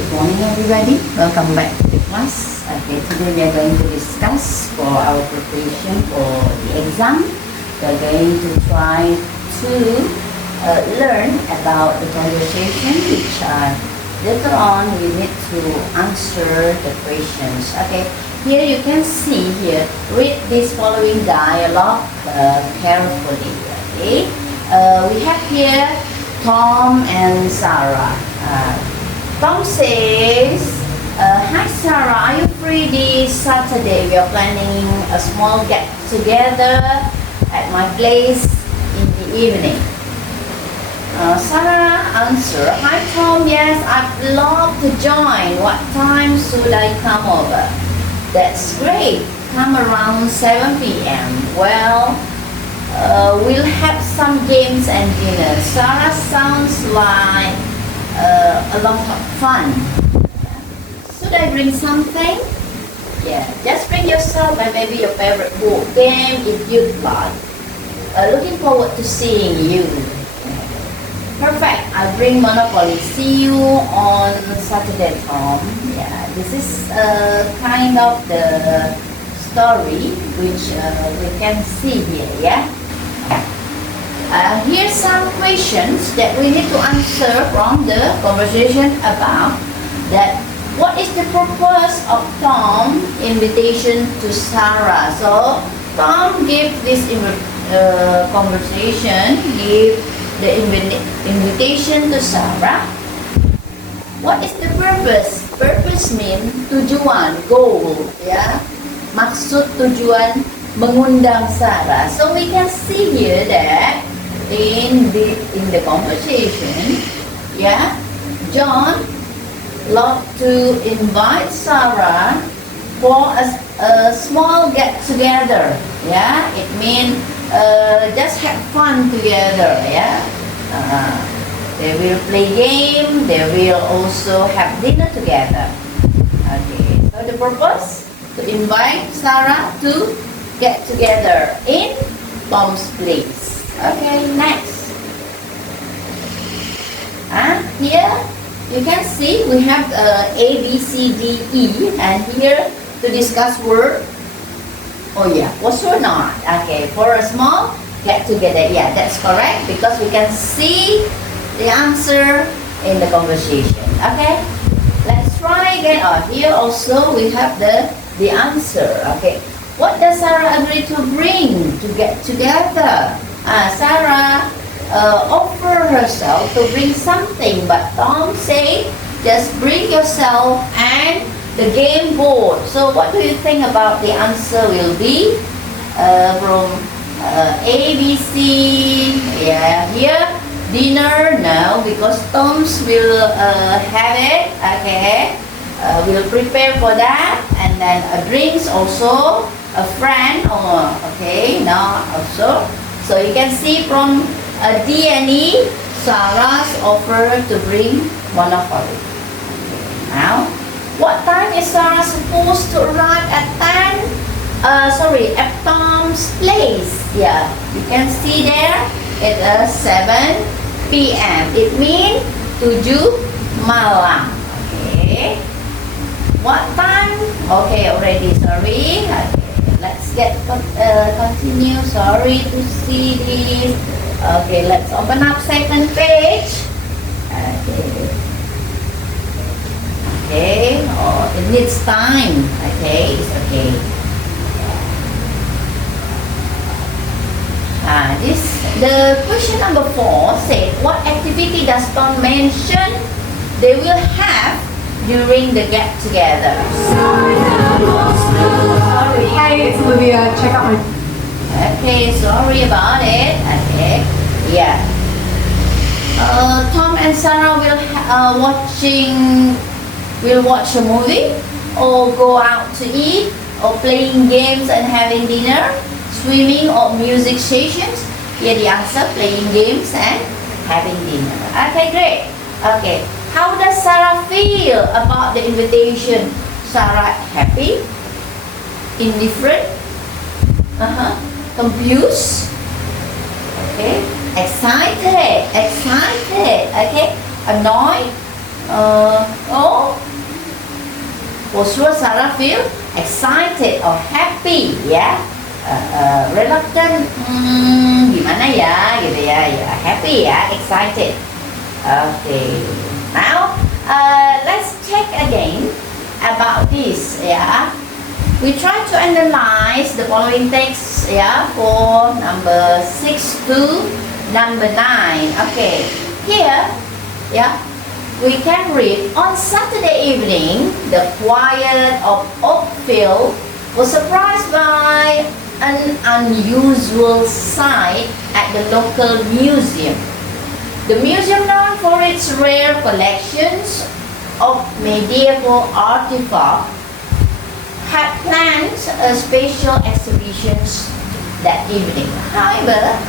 Good morning, everybody. Welcome back to the class. Okay, today we are going to discuss for our preparation for the exam. We are going to try to learn about the conversation, which later on we need to answer the questions. Okay, here you can see here. Read this following dialogue carefully. Okay, we have here Tom and Sarah. Tom says, hi Sarah, are you free this Saturday? We are planning a small get together at my place in the evening. Sarah answered, hi Tom, yes, I'd love to join. What time should I come over? That's great. Come around 7 p.m. Well, we'll have some games and dinner. Sarah sounds like a lot of fun. Should I bring something? Yeah, just bring yourself and maybe your favorite board game if you'd like. Looking forward to seeing you. Perfect, I'll bring Monopoly. See you on Saturday, Tom. Yeah, this is kind of the story which we can see here, yeah? Here's some questions that we need to answer from the conversation about that. What is the purpose of Tom's invitation to Sarah? So Tom gave this conversation, give the invitation to Sarah. What is the purpose? Purpose means tujuan, goal, ya. Maksud tujuan mengundang Sarah. So we can see here that in the conversation, yeah, John loved to invite Sarah for a small get together. Yeah, it means just have fun together. Yeah, they will play game. They will also have dinner together. Okay, so the purpose to invite Sarah to get together in Tom's place. Okay, next. Here you can see we have A, B, C, D, E, and here to discuss word. Oh yeah, was or not? Okay, for a small get together. Yeah, that's correct because we can see the answer in the conversation. Okay, let's try again. Here also we have the answer. Okay, what does Sarah agree to bring to get together? Sarah offered herself to bring something, but Tom said, just bring yourself and the game board. So what do you think about the answer will be from A, B, C? Yeah, here dinner, no, because Tom's will have it. Okay, we'll prepare for that, and then drinks also, a friend, or okay, no, also. So you can see from D and E, Sarah's offer to bring Monopoly. Now, what time is Sarah supposed to arrive at at Tom's place? Yeah, you can see there, it's 7 p.m. It means 7 malam. Okay. What time? Okay, already, sorry. Okay. Let's continue. Sorry to see this. Okay, let's open up second page. Okay. Oh, it needs time. Okay, it's okay. The question number 4 said, what activity does Tom mention they will have during the get together? Sorry. Hi, it's Olivia. Check out my... Okay, sorry about it. Okay, yeah. Tom and Sarah will watch a movie, or go out to eat, or playing games and having dinner, swimming or music sessions. Here the answer, playing games and having dinner. Okay, great. Okay, how does Sarah feel about the invitation? Sarah happy, indifferent, confused, okay, excited, okay, annoyed, oh, For sure, Sarah feel excited or happy, ya. Reluctant, gimana ya, gitu ya, ya happy ya, excited. Okay. Now, let's check again about this, ya. We try to analyze the following text, ya, for number 6 to number 9. Okay. Here, yeah, we can read, on Saturday evening, the choir of Oakfield was surprised by an unusual sight at the local museum. The museum, known for its rare collections of medieval artifacts, had planned a special exhibitions that evening. However,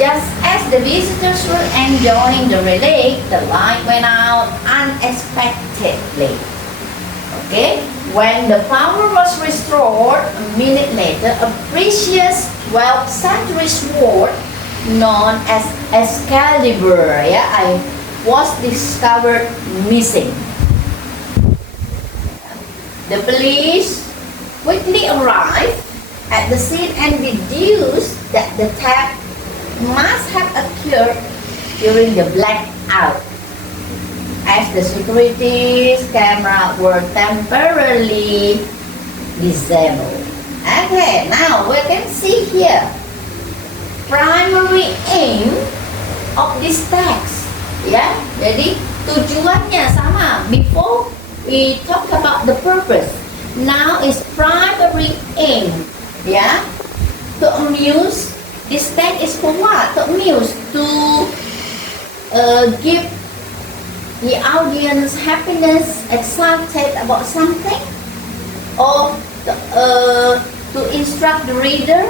just as the visitors were enjoying the relic, the light went out unexpectedly. Okay, when the power was restored, a minute later, a precious 12th century sword known as Excalibur, was discovered missing. The police quickly arrived at the scene and deduced that the theft must have occurred during the blackout, as the security's camera were temporarily disabled. Okay, now we can see here primary aim of this text, ya. Jadi tujuannya sama. Before we talk about the purpose, now is primary aim, ya. To amuse. This text is for what? To amuse, to give the audience happiness, excited about something, or to instruct the reader,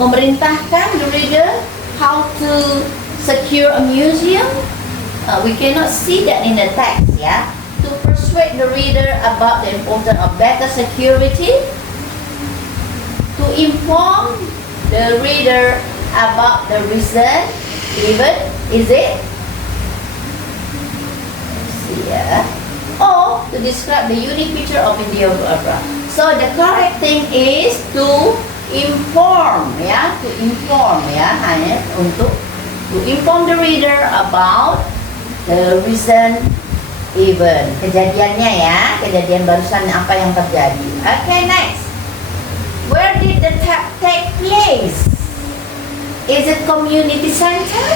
memerintahkan the reader how to secure a museum. We cannot see that in the text, yeah. To persuade the reader about the importance of better security, to inform the reader about the reason, even, is it? Yeah. Or to describe the unique feature of medieval opera. So the correct thing is to inform, ya, to inform, ya, hanya untuk to inform the reader about the recent event, kejadiannya ya, kejadian barusan apa yang terjadi. Okay, next. Where did the theft take place? Is it community center?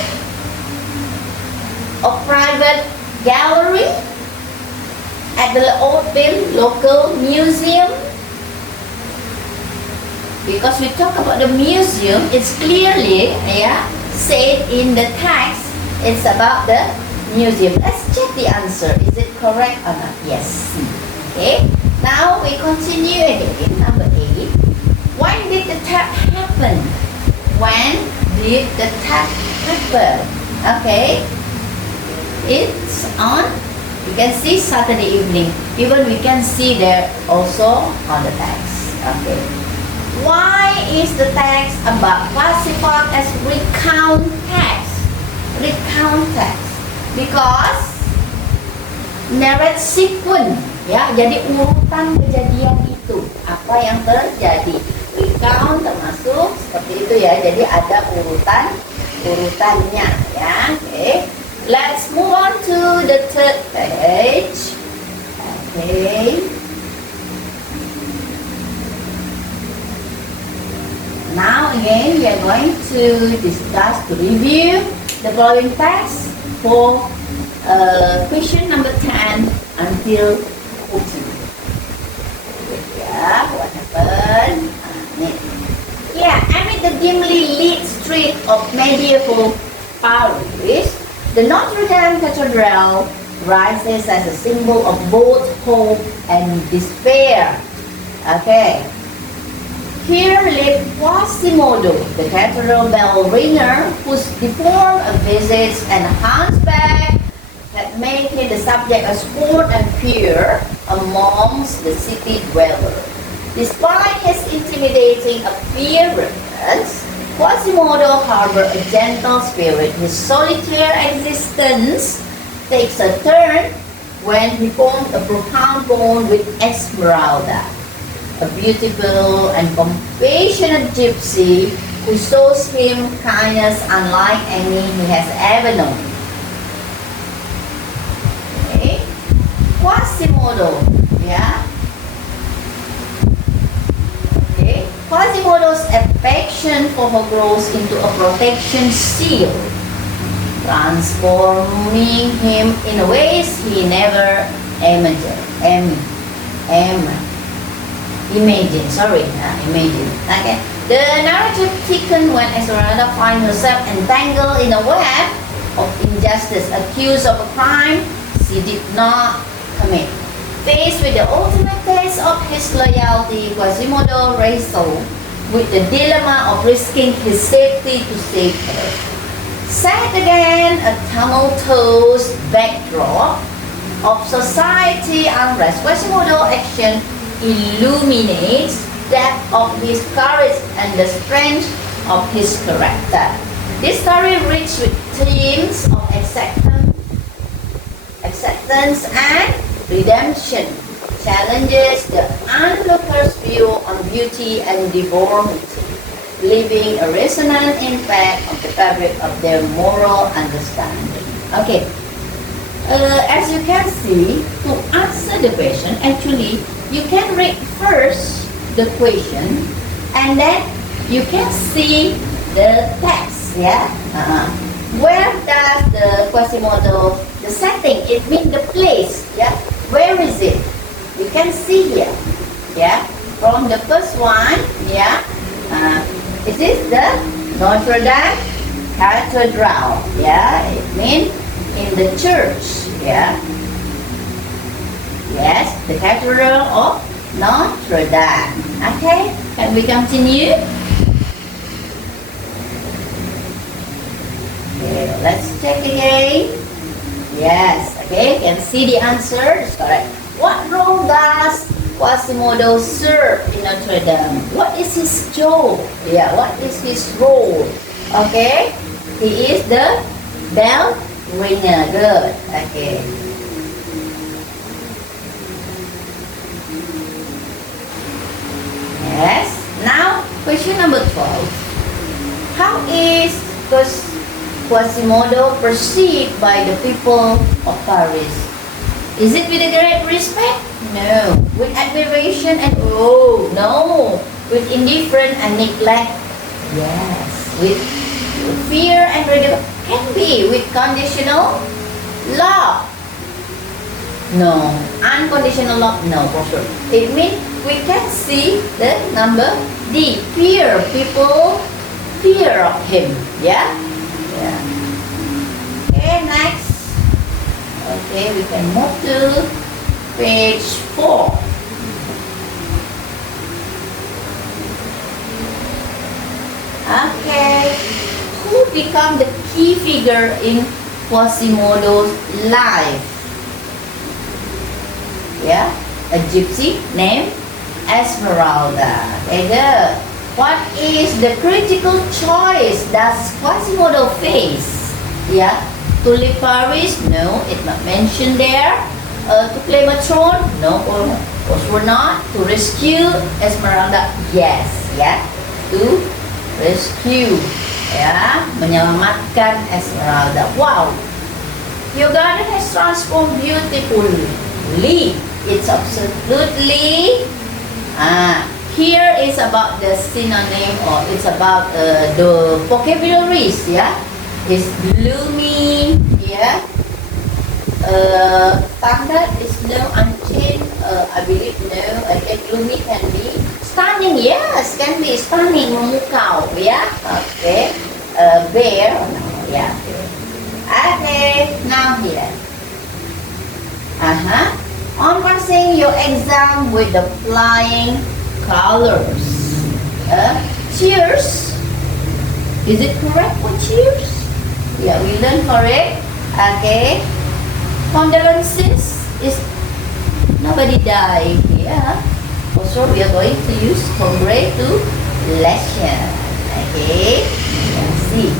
Or private gallery? At the Oakfield local museum? Because we talk about the museum, it's clearly said in the text, it's about the museum. Let's check the answer. Is it correct or not? Yes. Okay. Now we continue again. Number 8. When did the theft happen? When did the theft happen? Okay. It's on, you can see Saturday evening. Even we can see there also on the text. Okay. Why is the text about classified as recount text? Recount text. Because narrate sequence, ya. Jadi urutan kejadian itu, apa yang terjadi. Recount termasuk seperti itu ya. Jadi ada urutannya, ya. Okay. Let's move on to the third page. Okay. Now again, we are going to discuss, to review the following text for question number 10 until 14. Yeah, what happened? Amid the dimly lit street of medieval Paris, the Notre Dame Cathedral rises as a symbol of both hope and despair. Okay. Here lived Quasimodo, the cathedral bell ringer, whose deformed visage and hunchback had made him the subject of scorn and fear amongst the city dwellers. Despite his intimidating appearance, Quasimodo harbored a gentle spirit. His solitary existence takes a turn when he formed a profound bond with Esmeralda, a beautiful and compassionate gypsy who shows him kindness unlike any he has ever known. Okay, Quasimodo, yeah. Okay, Quasimodo's affection for her grows into a protection shield, transforming him in ways he never imagined. Imagine. Okay. The narrative thickens when Esmeralda finds herself entangled in a web of injustice, accused of a crime she did not commit. Faced with the ultimate test of his loyalty, Quasimodo wrestled with the dilemma of risking his safety to save her. Set again a tumultuous backdrop of society unrest, Quasimodo's action illuminates that of his courage and the strength of his character. This story rich with themes of acceptance and redemption, challenges the onlooker's view on beauty and deformity, leaving a resonant impact on the fabric of their moral understanding. Okay, as you can see, to answer the question, actually, you can read first the question and then you can see the text, yeah? Where does the Quasimodo, the setting, it means the place, yeah? Where is it? You can see here, yeah? From the first one, yeah? It is the Notre Dame Cathedral, yeah? It means in the church, yeah? Yes, the Cathedral of Notre Dame. Okay, can we continue? Okay, let's check again. Yes, okay, can see the answer. That's correct. What role does Quasimodo serve in Notre Dame? What is his job? Yeah, what is his role? Okay, he is the bell ringer. Good. Okay. Yes. Now, question number 12. How is Quasimodo perceived by the people of Paris? Is it with a great respect? No. With admiration and no. With indifference and neglect? Yes. With fear and ridicule? Can be. With conditional love? No. Unconditional love? No, for sure. It means we can see the number D. Fear. People fear of him. Yeah? Yeah. Okay, next. Okay, we can move to page 4. Okay. Who become the key figure in Quasimodo's life? Yeah, a gypsy named Esmeralda. Okay, good. What is the critical choice does Quasimodo face? Yeah, to leave Paris? No, it's not mentioned there. To claim a throne? No, of course not. To rescue Esmeralda? Yes, yeah. To rescue, ya, menyelamatkan Esmeralda. Wow, your garden has transformed beautifully. It's absolutely. Here is about the synonym, or it's about the vocabularies. Yeah, it's gloomy. Yeah. Standard is no, unchanged. I believe no. Okay, gloomy can be stunning. Yes, can be stunning. Memukau. Yeah. Okay. Bare. No, yeah. Okay. Now here. On passing your exam with the flying colors. Cheers. Is it correct for cheers? Yeah, we learn correct. Okay. Condolences is nobody died. Yeah. Also, we are going to use congratulation. Okay. You can see.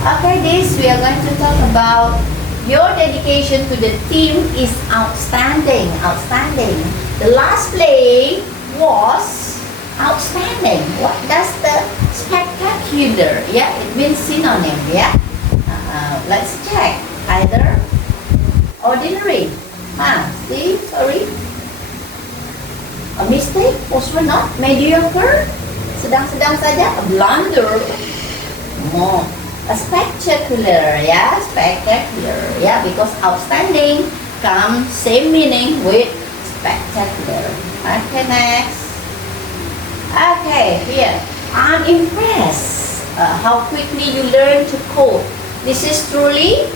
Okay, this we are going to talk about Your dedication to the team is outstanding. Outstanding. The last play was outstanding. What does the spectacular? Yeah, it means synonym. Yeah. Let's check. Either ordinary. See, sorry. A mistake was not mediocre. Sedang-sedang saja. A blunder. No. A spectacular. Yeah, spectacular. Yeah, because outstanding comes same meaning with spectacular. Okay, next. Okay, here. I'm impressed how quickly you learn to code. This is truly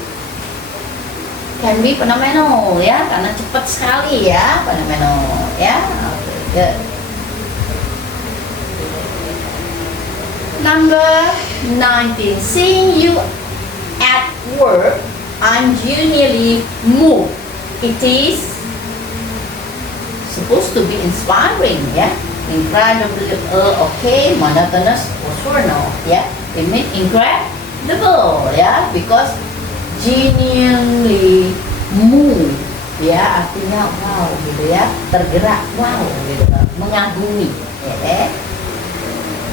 can be phenomenal ya, karena cepat sekali ya, phenomenal ya. Okay, good. Number 19. Seeing you at work, I'm genuinely moved. It is supposed to be inspiring ya. Incredibly okay, monotonous, for sure no ya. It means incredible ya, because genuinely move ya, artinya wow gitu ya, tergerak, wow gitu, mengagumi ya.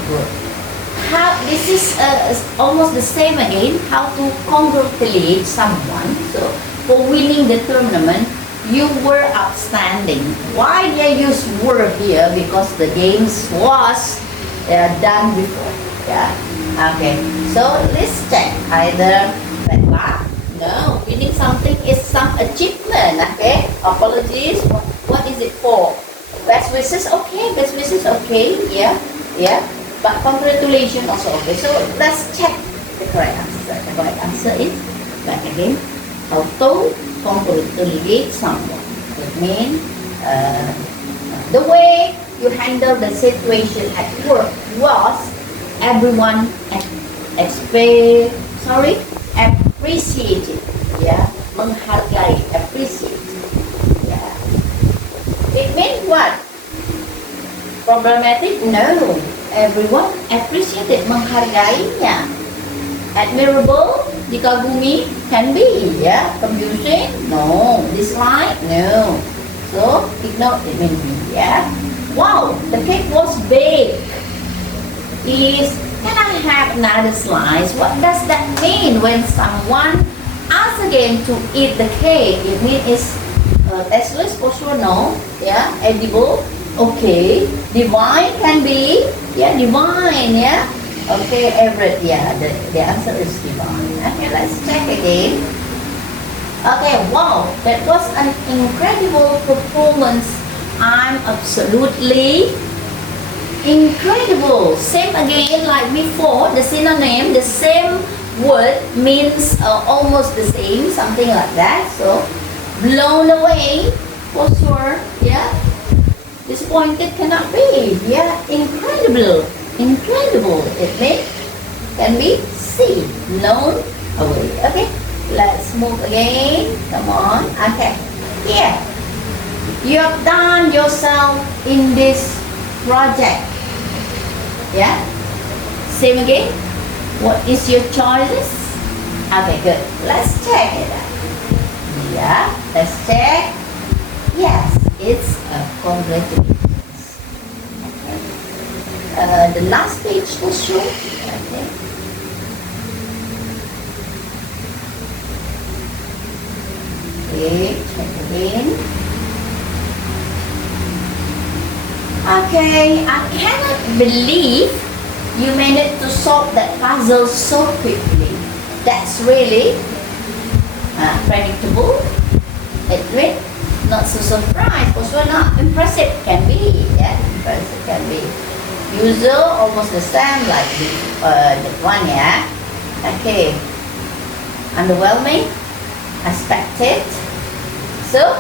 Good. How this is almost the same again, how to congratulate someone. So for winning the tournament, you were outstanding. Why they use were here? Because the games was done before. Yeah. Okay. So let's check. Either bad luck. No. Winning something is some achievement. Okay. Apologies. What is it for? Best wishes. Okay. Best wishes. Okay. Yeah. Yeah. But congratulations also okay. So let's check the correct answer. The correct answer is back again. How to congratulate someone. It means the way you handle the situation at work was everyone appreciated. Yeah, menghargai, appreciate. Yeah. It means what? Problematic? No. Everyone appreciated, menghargainya. Admirable, dikagumi, can be, yeah. Confusing, no. Dislike, no. So, ignore, it means be, yeah. Wow, the cake was baked. Can I have another slice? What does that mean when someone asks again to eat the cake? It means it's tasteless, for sure, no. Yeah, edible, okay. Divine, can be, yeah, divine, yeah. Okay, Everett, yeah, the answer is divine. Okay, let's check again. Okay, wow, that was an incredible performance. I'm absolutely incredible. Same again like before, the synonym, the same word means almost the same, something like that. So, blown away, for sure, yeah. Disappointed cannot be, yeah, incredible. Incredible, it means can be see, blown away. Okay, let's move again. Come on. Okay, here you have done yourself in this project. Yeah, same again. What is your choices? Okay, good. Let's check it out. Yeah, let's check. Yes, it's a congratulations. The last page will show. Okay. Okay, check again. Okay, I cannot believe you managed to solve that puzzle so quickly. That's really predictable. It not so surprised, also not impressive can be. Yeah, impressive can be. Usual, almost the same like the one, yeah. Okay. Underwhelming, expected. So,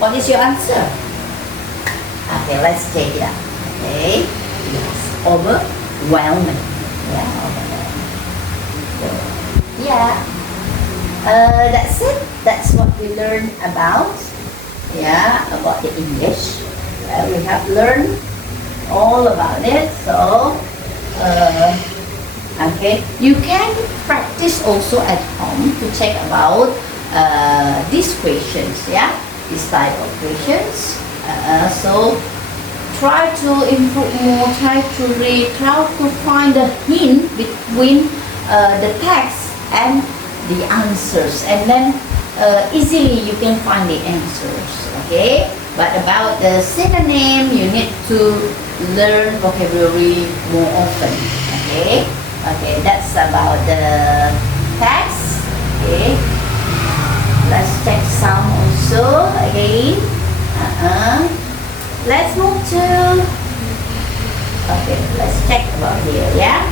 what is your answer? Okay, let's take it out. Okay. Yes, overwhelming. Yeah, overwhelming. So, yeah. That's it. That's what we learned about. Yeah, about the English. We have learned all about it. So okay, you can practice also at home to check about these questions, yeah, this type of questions. So try to improve more, try to read, try to find the hint between the text and the answers, and then easily you can find the answers. Okay, but about the synonym, you need to learn vocabulary more often. Okay, that's about the text. Okay, let's check some also again. Let's move to, okay, let's check about here, yeah.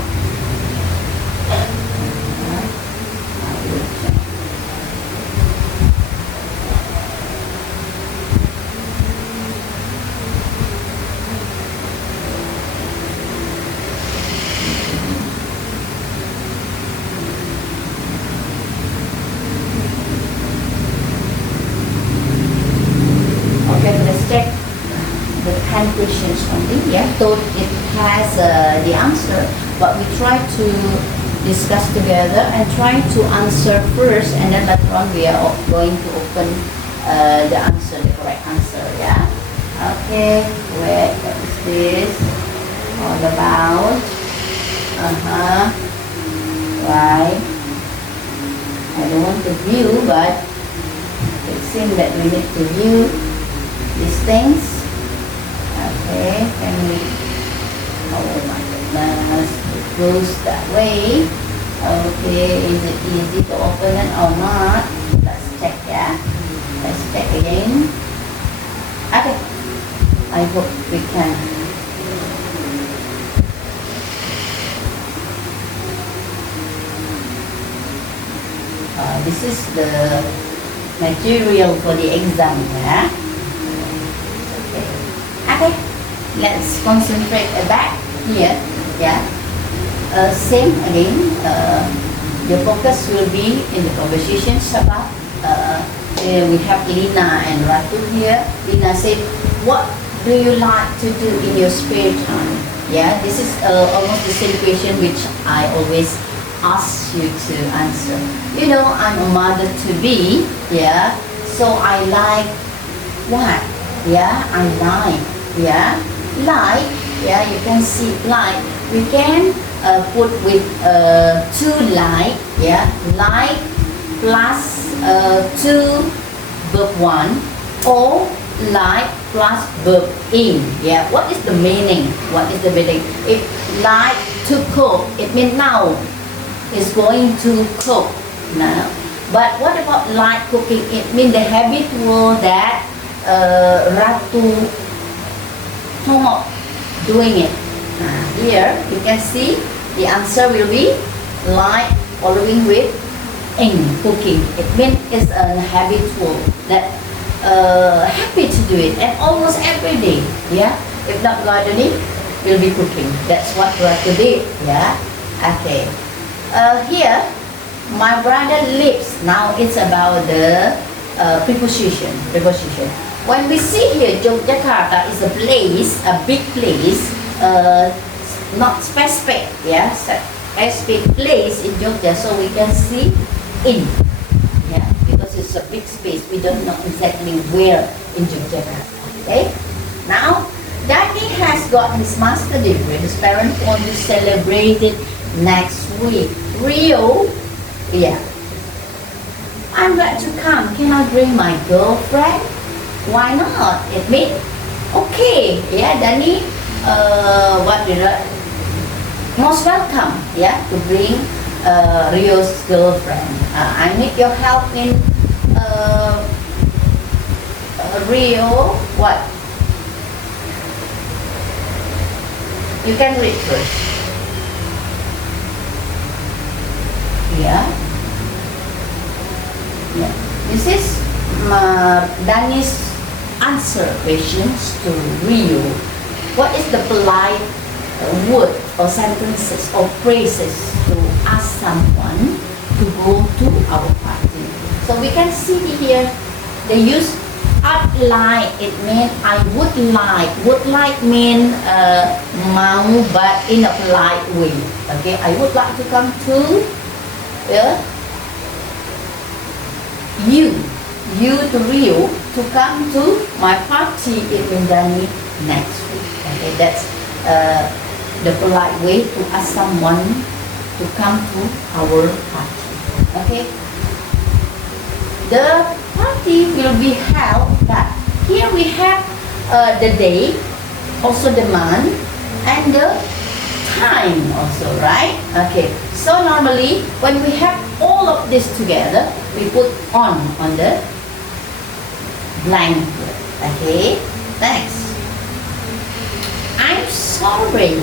Okay, let's check the 10 questions only, yeah. So it has the answer, but we try to discuss together and try to answer first, and then later on we are going to open the answer, the correct answer, yeah. Okay, wait, what is this all about? Right, I don't want to view, but it seems that we need to view these things. Okay, can we, oh my goodness, it goes that way. Okay, is it easy to open it or not? Let's check, yeah. Let's check again. Okay, I hope we can. This is the material for the exam, yeah. Okay, let's concentrate back here, yeah. Same again, the focus will be in the conversations about, we have Lina and Ratu here. Lina said, what do you like to do in your spare time? Yeah, this is almost the same question which I always ask you to answer. You know, I'm a mother-to-be, yeah, so I like what? Yeah, I like, yeah, like, yeah, you can see like, we can put with to like, yeah, like plus to verb 1, or like plus verb in, yeah. What is the meaning? What is the meaning? If like to cook, it means now is going to cook now. But what about like cooking? It means the habitual that Ratu Thongok doing it. Here you can see the answer will be like following with in cooking. It means it's a habitual that happy to do it, and almost every day, yeah. If not gardening, will be cooking. That's what Ratu did, yeah. Okay. Here, my brother lives. Now it's about the preposition. When we see here, Yogyakarta is a place, a big place, not specific, yeah, specific place in Jogja, so we can see in, yeah, because it's a big space. We don't know exactly where in Yogyakarta. Okay. Now, Danny has got his master degree. His parents want to celebrate it next week. Rio, yeah. I'm glad to come. Can I bring my girlfriend? Why not? It means okay, yeah, Danny. What did I? Most welcome, yeah, to bring Rio's girlfriend. I need your help in Rio. What? You can read first. Yeah. Yeah. This is Danny's answer questions to Rio. What is the polite word or sentences or phrases to ask someone to go to our party? So we can see here they use I'd like. It means I would like. Would like mean mau, but in a polite way. Okay, I would like to come to you, to Rio, to come to my party in Rinjani next week. Okay, that's the polite way to ask someone to come to our party. Okay, the party will be held that here we have the day, also the month, and the time also, right? Okay, so normally when we have all of this together, we put on the blank. Okay, next. I'm sorry,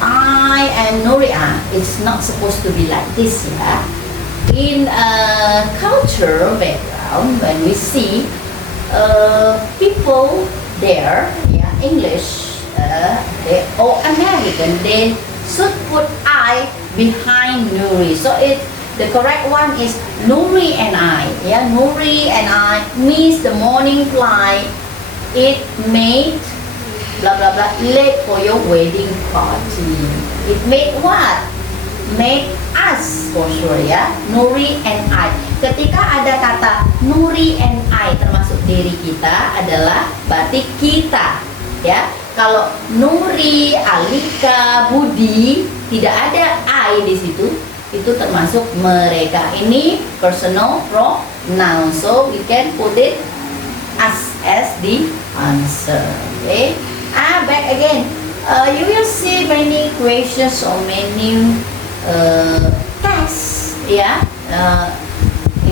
I am Nuria. It's not supposed to be like this, yeah? In a cultural background, when we see people there, yeah, English, or American, they should put I behind Nuri. So the correct one is Nuri and I. Yeah, Nuri and I means the morning flight. It made blah blah blah late for your wedding party. It made what? Made us for sure, ya. Nuri and I. Ketika ada kata Nuri and I termasuk diri kita adalah berarti kita, ya. Kalau Nuri, Alika, Budi tidak ada I di situ, itu termasuk mereka. Ini personal pronoun, so we can put it as the answer. Okay. Back again. You will see many questions or many tests, yeah,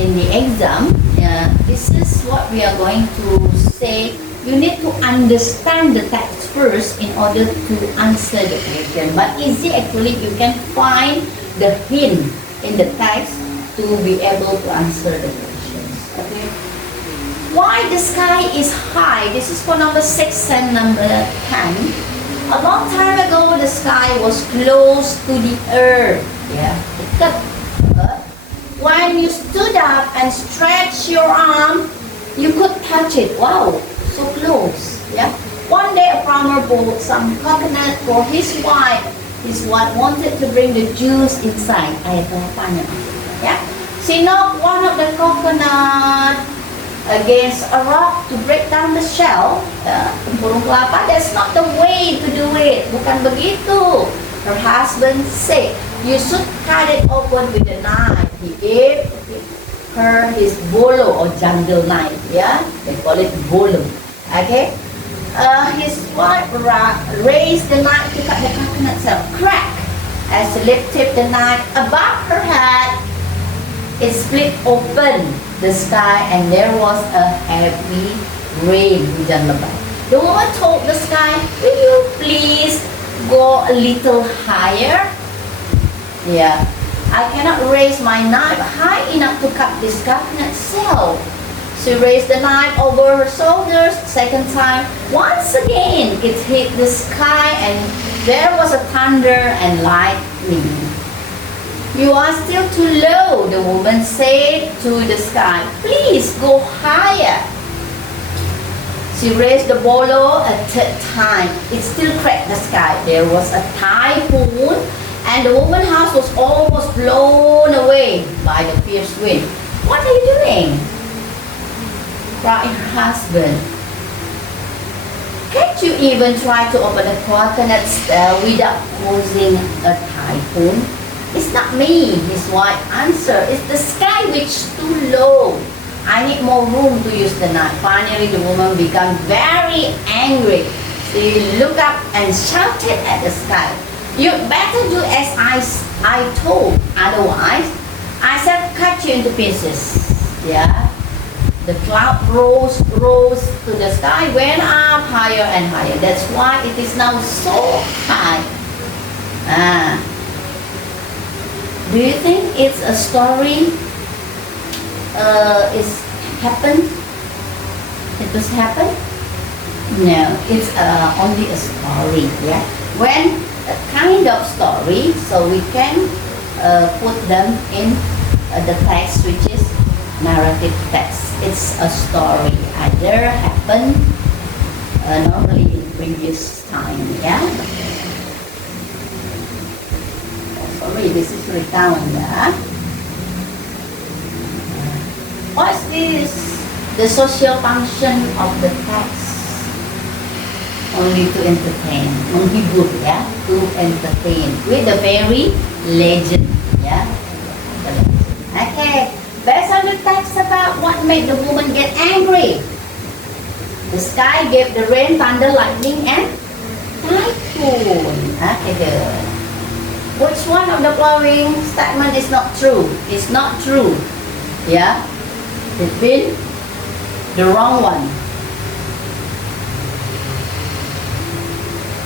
in the exam. This is what we are going to say. You need to understand the text first in order to answer the question. But easy actually, you can find the hint in the text to be able to answer the questions. Okay. Why the sky is high? This is for number 6 and number 10. A long time ago, the sky was close to the earth. Yeah. When you stood up and stretched your arm, you could touch it. Wow. So close, yeah. One day a farmer bought some coconut for his wife. His wife wanted to bring the juice inside. Yeah. She knocked one of the coconut against a rock to break down the shell. Tempurung kelapa. That's not the way to do it. Bukan begitu. Her husband said, you should cut it open with a knife. He gave her his bolo or jungle knife. Yeah, they call it bolo. Okay, his wife raised the knife to cut the coconut shell. Crack! As she lifted the knife above her head, it split open the sky and there was a heavy rain. Hujan lebat. The woman told the sky, will you please go a little higher? Yeah, I cannot raise my knife high enough to cut this coconut shell. She raised the knife over her shoulders. Second time, once again, it hit the sky and there was a thunder and lightning. You are still too low, the woman said to the sky. Please go higher. She raised the bolo a third time. It still cracked the sky. There was a typhoon and the woman's house was almost blown away by the fierce wind. What are you doing? Cried her husband. Can't you even try to open a coconut shell without causing a typhoon? It's not me, his wife answered. It's the sky which is too low. I need more room to use the knife. Finally, the woman became very angry. She looked up and shouted at the sky. You'd better do as I told, otherwise I shall cut you into pieces. Yeah. The cloud rose to the sky, went up higher and higher. That's why it is now so high. Do you think it's a story? It's happened? It was happened? No, it's only a story. Yeah. When a kind of story, so we can put them in the text, which is narrative text. It's a story either happened normally in previous time. Yeah. Oh, sorry, this is recount. Yeah. What's this? The social function of the text. Only to entertain, menghibur ya, to entertain with the very legend ya. Okay, based on the text about what made the woman get angry. The sky gave the rain, thunder, lightning, and typhoon. Okay, good. Which one of the following statement is not true? It's not true. Yeah, it's been the wrong one.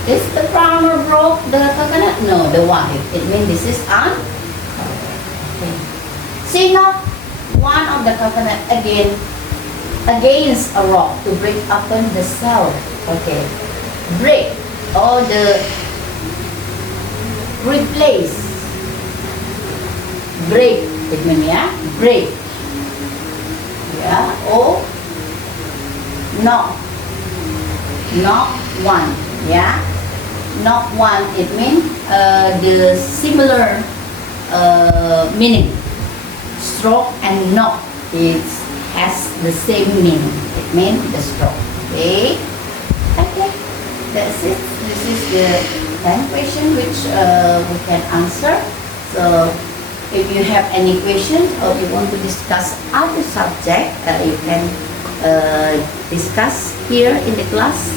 Is the farmer broke the coconut? No, the wife. It means this is okay. See now, one of the coconut against a rock to break open the cell. Okay, break or the replace. Break. It means yeah, break. Yeah, or knock one. Yeah. Not one, it means the similar meaning. Stroke and knock, it has the same meaning. It means the stroke. Okay, that's it. This is the 10 question which we can answer. So if you have any questions or you want to discuss other subject, you can discuss here in the class.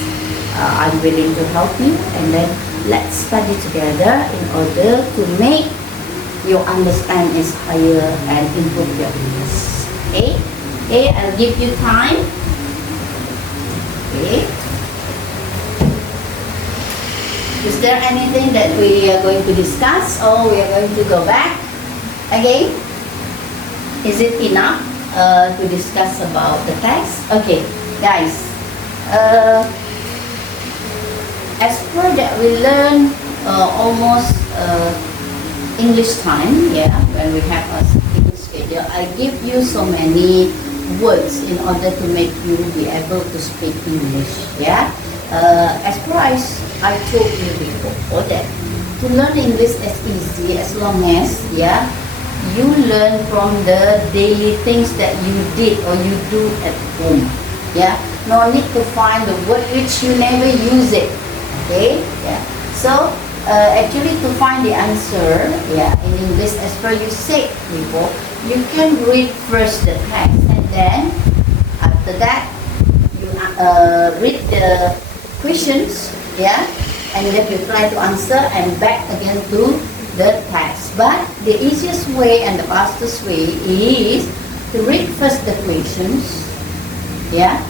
I'm willing to help you, and then let's study together in order to make your understanding is higher and improve your English. Okay, I'll give you time. Okay, is there anything that we are going to discuss or we are going to go back again? Is it enough to discuss about the text? Okay, guys. As per that we learn almost English time, yeah, when we have a English schedule, I give you so many words in order to make you be able to speak English, yeah. As per I told you before that to learn English is easy as long as, yeah, you learn from the daily things that you did or you do at home, yeah. No need to find the word which you never use it. Okay, yeah. So actually to find the answer, yeah, in English as per you said before, you can read first the text and then after that you read the questions, yeah, and then you try to answer and back again to the text. But the easiest way and the fastest way is to read first the questions, yeah.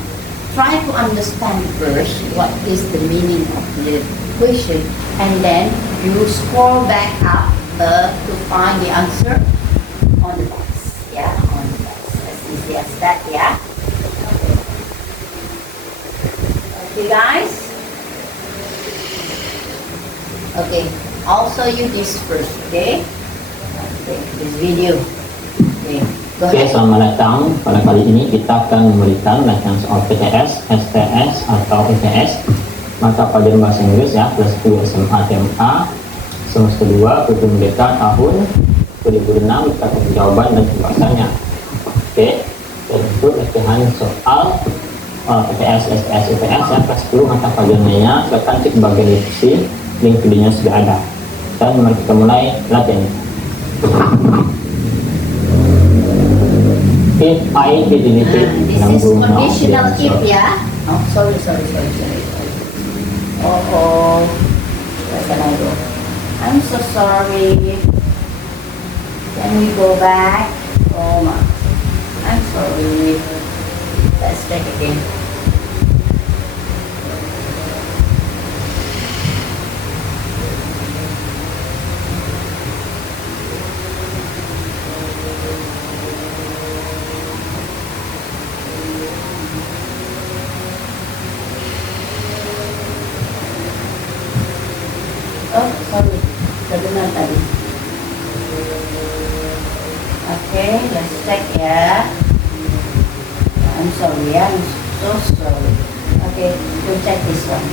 Try to understand first what is the meaning of the question, and then you scroll back up to find the answer on the text. Yeah, on the text. As easy as that. Yeah. Okay, guys. Okay. Also, you this first. Okay. Okay. This video. Okay. Oke, selamat datang. Pada kali ini kita akan memberikan latihan soal PTS, STS, atau ITS. Mata pelajaran bahasa Inggris ya, kelas 10 SMA TMA, semester 2, kurikulum Merdeka tahun 2006, kita akan jawaban dan pembahasannya. Oke, dan itu latihan soal PTS, STS, ITS ya, kelas 10 mata pelajarannya. Silakan cek bagian deskripsi, link videonya sudah ada. Dan mari kita mulai latihan. If I did anything, this is conditional if, yeah. Oh, sorry. Oh, where can I go? I'm so sorry. Can we go back? Oh my, I'm sorry. Let's check again. Oh, sorry. Kebenar tadi. Okay, let's check ya. I'm sorry, I'm so sorry. Okay, we'll check this one.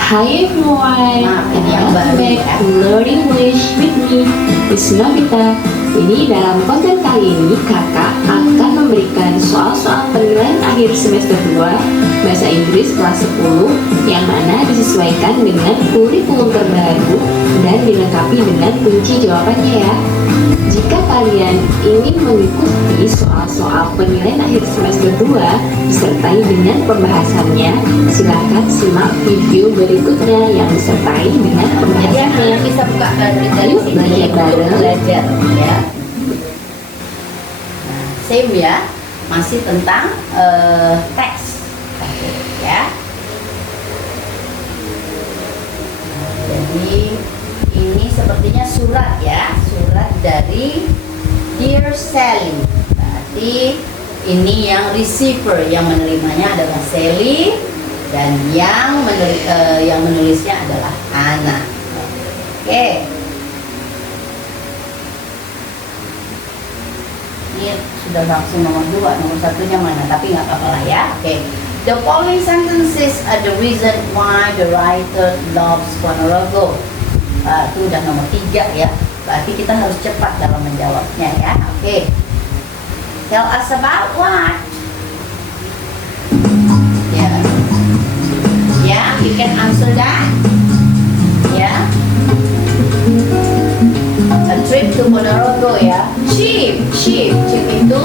Hi everyone, Ini yang welcome baru back ya. to Learn English with me, Miss Nobita. Ini dalam konten kali ini kakak akan memberikan soal-soal penilaian akhir semester 2 Bahasa Inggris kelas 10 yang mana disesuaikan dengan kurikulum terbaru dan dilengkapi dengan kunci jawabannya ya. Jika kalian ingin mengikuti soal-soal penilaian akhir semester 2 disertai dengan pembahasannya, silahkan simak video berikutnya yang disertai dengan pembahasannya. Bisa buka dari Yuk, sini belajar bareng. untuk belajar ya. Nah, same ya, masih tentang teks. Oke, ya. Nah, jadi ini sepertinya surat ya, surat dari Dear Sally. Berarti ini yang receiver, yang menerimanya adalah Sally dan yang menulisnya adalah Anna. Oke. Ini sudah langsung nomor 2, nomor 1-nya mana? Tapi nggak apa-apa lah ya. Oke. The following sentences are the reason why the writer loves Ponorogo. Itu udah nomor 3 ya. Berarti kita harus cepat dalam menjawabnya ya. Oke. Tell us about what? Ya. Ya, you can answer that. Ya. A trip to Ponorogo ya. Cheap itu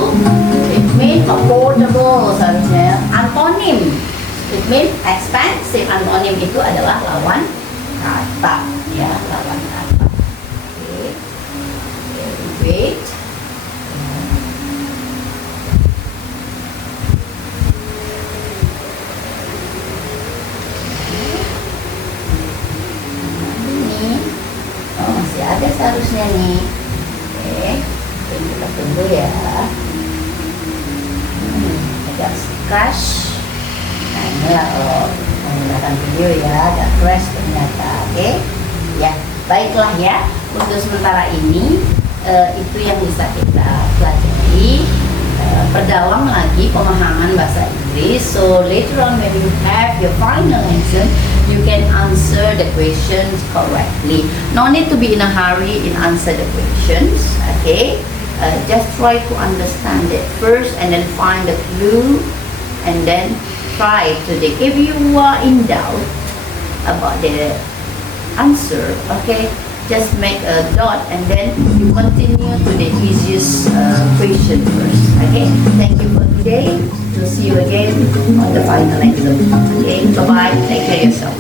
it means affordable seharusnya ya. Antonym it means expensive. Antonym itu adalah lawan kata ya, lawan kata. Oke. Wait. Masih ada seharusnya nih. Oke, kita tunggu ya. Agak crash. Nah ini ya, menggunakan video ya, agak crash ternyata. Oke, ya baiklah ya. Untuk sementara ini itu yang bisa kita pelajari. Perdalam lagi pemahaman bahasa Inggris. So later on when you have your final lesson, you can answer the questions correctly. No need to be in a hurry in answer the questions. Okay, just try to understand it first and then find the clue and then try to dig. If you are in doubt about the answer, okay, just make a dot and then you continue to the easiest question first. Okay, thank you for today. We'll see you again on the final lesson. Okay, bye bye. Take care of yourself.